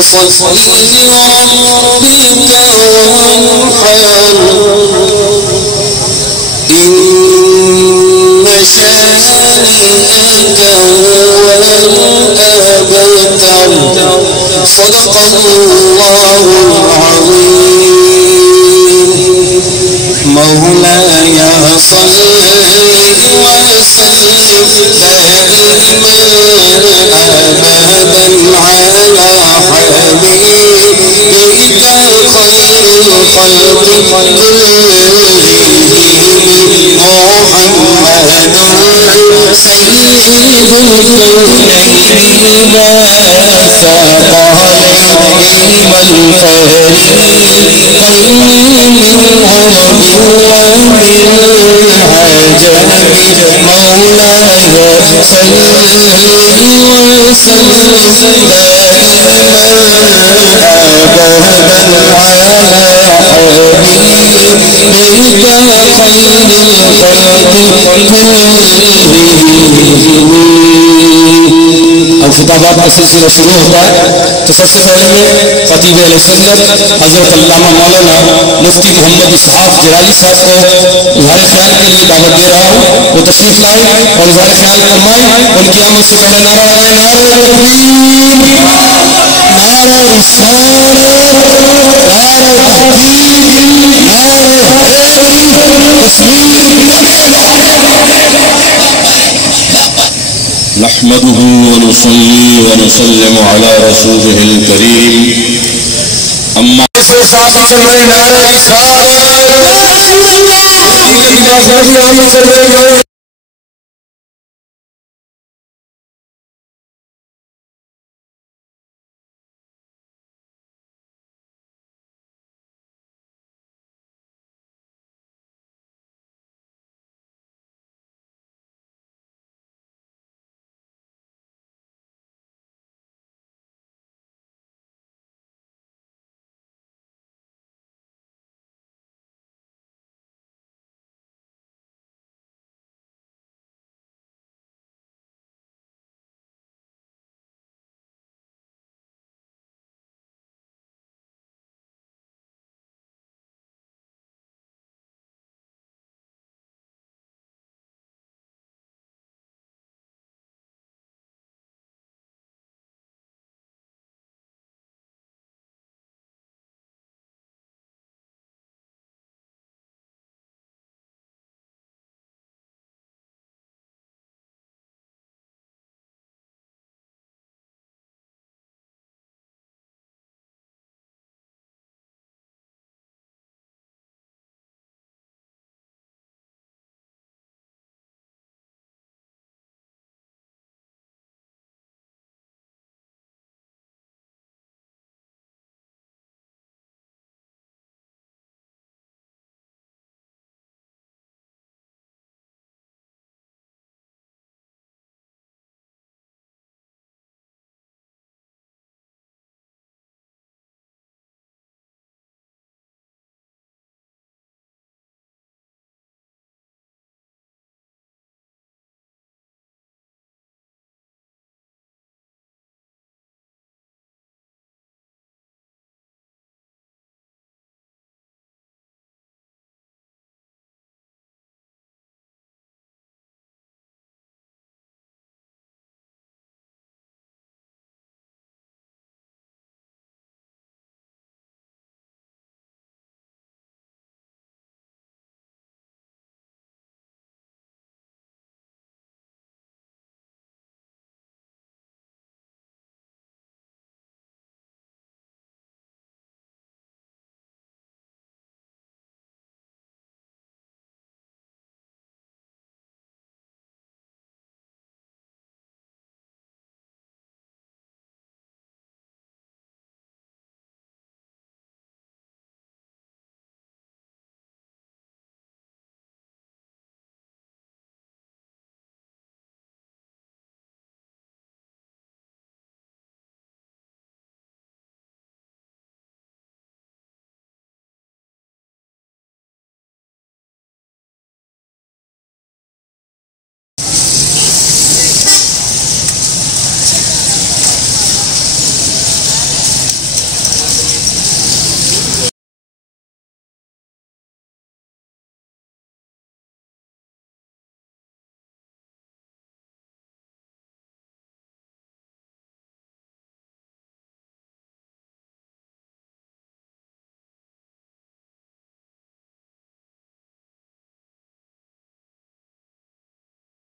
فصل لربك وانحر إن شانئك هو الأبتر. صدق الله العظيم. مولاي صل وسلم دائما أبدا على حبيبك خير الخلق كلهم محمد سيد الكونين ما فاق عليهم الفريق من عرب ومن عجم. مولاي صل وسلم دائما أبدا على حبيبك خير الخلق كلهم. अब खिताबात का सिलसिला शुरू होता है। तो सबसे पहले खतीब अहले सुन्नत हजरत अल्लामा मौलाना मुफ्ती मोहम्मद इसहाक जिलानी साहब को इज़हार ख्याल के लिए दावत दे रहा हूँ। वो तशरीफ लाए और इज़हार ख्याल फरमाए। उनकी आमद से पहले नारा लगाए, नारे तकबीर, नारे रिसालत, नारे तहकीम, नारे हैदरी, तस्लीम। नहमदुहु व नुसल्ली व नुसल्लिम अला रसूलिहिल करीम। अम्मा से साथ चल रहे नारे रिसालत,